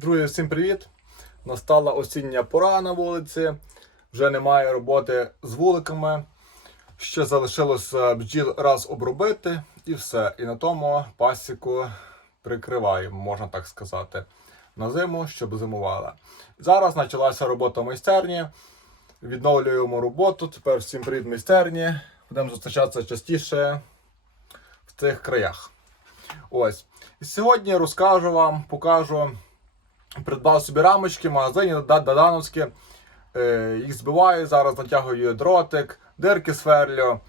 Друзі, всім привіт! Настала осіння пора на вулиці. Вже немає роботи з вуликами. Ще залишилось е, бджіл раз обробити і все. І на тому пасіку прикриваємо, можна так сказати, на зиму, щоб зимувала. Зараз почалася робота в майстерні. Відновлюємо роботу. Тепер всім привіт майстерні. Будемо зустрічатися частіше в цих краях. Ось. І сьогодні розкажу вам, покажу. Придбав собі рамочки в магазині Да- Дадановські. Е, Їх збиваю, зараз натягую дротик, дирки сверлю.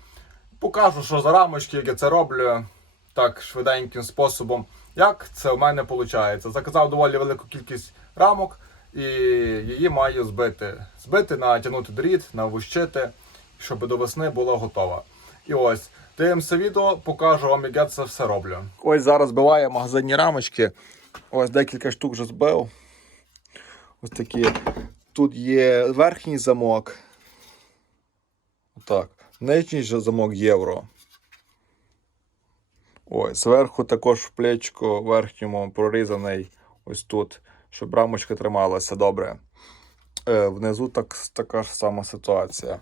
Покажу, що за рамочки, як я це роблю так швиденьким способом. Як це в мене виходить. Заказав доволі велику кількість рамок і її маю збити. Збити, натягнути дріт, навущити, щоб до весни було готово. І ось, дивимося відео, покажу вам, як я це все роблю. Ось зараз збиваю магазинні рамочки. Ось декілька штук вже збив. Ось такі. Тут є верхній замок. Так. Нижній замок євро. Ось, зверху також в плечку верхньому прорізаний ось тут, щоб рамочка трималася добре. Е, внизу так, така ж сама ситуація.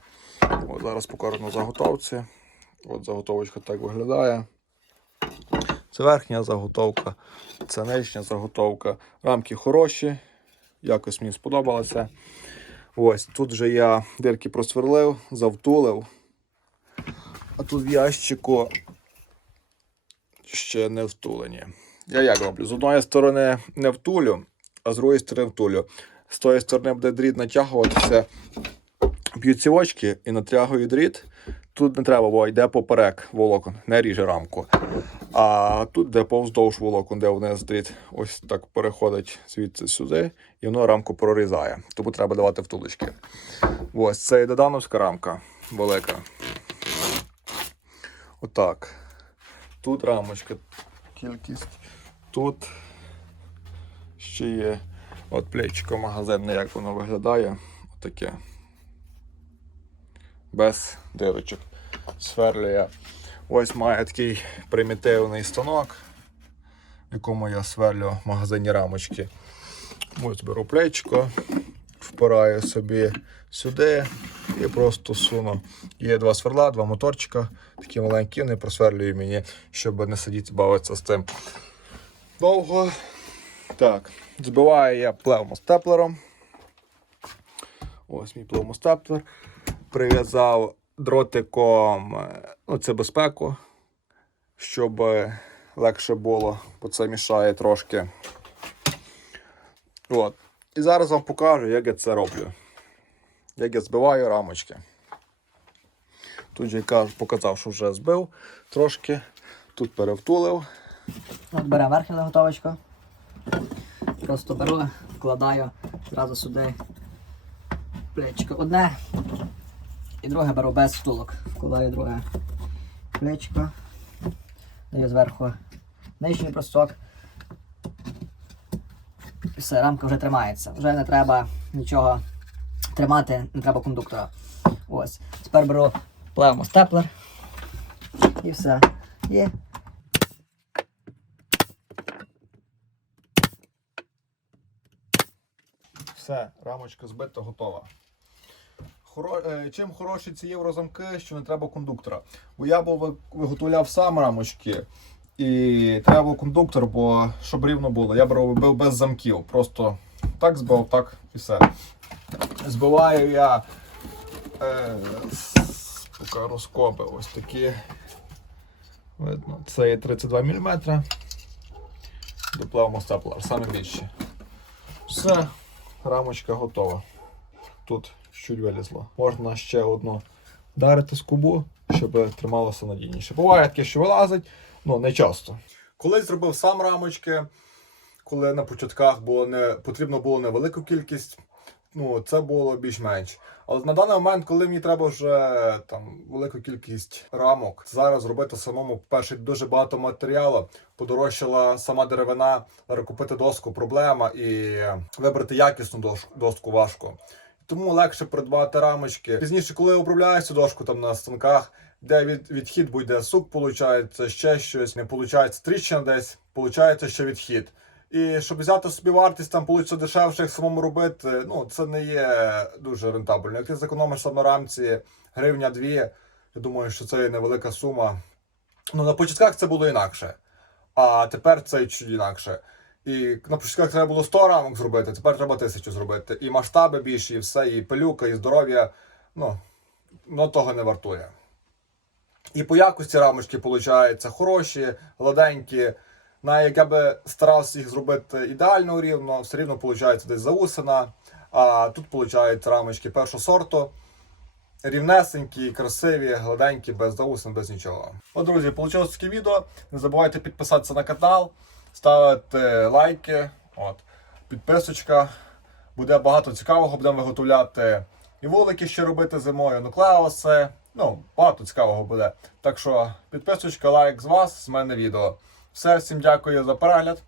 От зараз покажу на заготовці. От заготовочка так виглядає. Це верхня заготовка, це нижня заготовка. Рамки хороші, якось мені сподобалося. Ось тут же я дирки просверлив, завтулив. А тут в ящику ще не втулені. Я як роблю? З одної сторони не втулю, а з другої сторони втулю. З тої сторони буде дріт натягуватися. Б'ю ці очки і натягую дріт. Тут не треба, бо йде поперек волокон, не ріже рамку. А тут, де повздовж волокон, де вниз дріт, ось так переходить звідси сюди, і воно рамку прорізає. Тому треба давати втулочки. Ось це і додановська рамка велика. Отак. Тут рамочка, кількість. Тут ще є от плечко магазинне, як воно виглядає. Отаке. Без дирочок. Сверлює. Ось має такий примітивний станок, в якому я сверлю магазинні рамочки. Ось беру плечко, впираю собі сюди і просто суну. Є два сверла, два моторчика, такі маленькі, вони просверлюють мені, щоб не сидіти бавитися з цим. Довго. Так, збиваю я плевмостеплером. Ось мій плевмостеплер. Прив'язав дротиком, е, ну це безпеку, щоб е, легше було, бо це мішає трошки. От. І зараз вам покажу, як я це роблю. Як я збиваю рамочки. Тут я показав, що вже збив трошки. Тут перевтулив. От беремо верхню заготовочку. Просто беру, вкладаю зразу сюди плечко одне. І друге беру без втулок. Вкладаю друге плечко. Даю зверху нижній просток. І все, рамка вже тримається. Вже не треба нічого тримати, не треба кондуктора. Ось. Тепер беру плевмо степлер. І все. Є. Все, рамочка збита, готова. Хоро... е, Чим хороші ці єврозамки, що не треба кондуктора. Бо я був виготовляв сам рамочки, і треба кондуктор, бо щоб рівно було. Я б робив без замків. Просто так збивав, так і все. Збиваю я е, поки розкоби ось такі. Видно, це є 32 мм. Доплавимо степлер, саме більше. Все, рамочка готова. Тут чуть вилізло. Можна ще одну вдарити з кубу, щоб трималося надійніше. Буває таке, що вилазить, ну не часто. Колись зробив сам рамочки, коли на початках було не потрібно було невелику кількість. Ну, це було більш-менш. Але на даний момент, коли мені треба вже там велику кількість рамок, зараз робити самому перше дуже багато матеріалу, подорожчала сама деревина, купити доску проблема і вибрати якісну доску важко. Тому легше придбати рамочки. Пізніше, коли цю дошку там на станках, де від, відхід буде сук, получається ще щось, не получається тріщина десь, получається ще відхід. І щоб взяти собі вартість, там вийде дешевше, як самому робити, ну це не є дуже рентабельно. Як ти зекономиш саме рамці гривня дві, я думаю, що це є невелика сума. Ну, на початках це було інакше. А тепер це чуть інакше. І на початках треба було 100 рамок зробити, тепер треба 1000 зробити. І масштаби більші, і все, і пилюка, і здоров'я. Ну, ну того не вартує. І по якості рамочки виходять хороші, гладенькі. Навіть як я би старався їх зробити ідеально рівно, все рівно виходить десь заусина. А тут виходять рамочки першого сорту. Рівнесенькі, красиві, гладенькі, без заусин, без нічого. От, друзі, вийшло таке відео. Не забувайте підписатися на канал, ставити лайки. От. Підписочка. Буде багато цікавого, будемо виготовляти і вулики ще робити зимою, нуклеоси. Ну, багато цікавого буде. Так що підписочка, лайк з вас, з мене відео. Все, всім дякую за перегляд.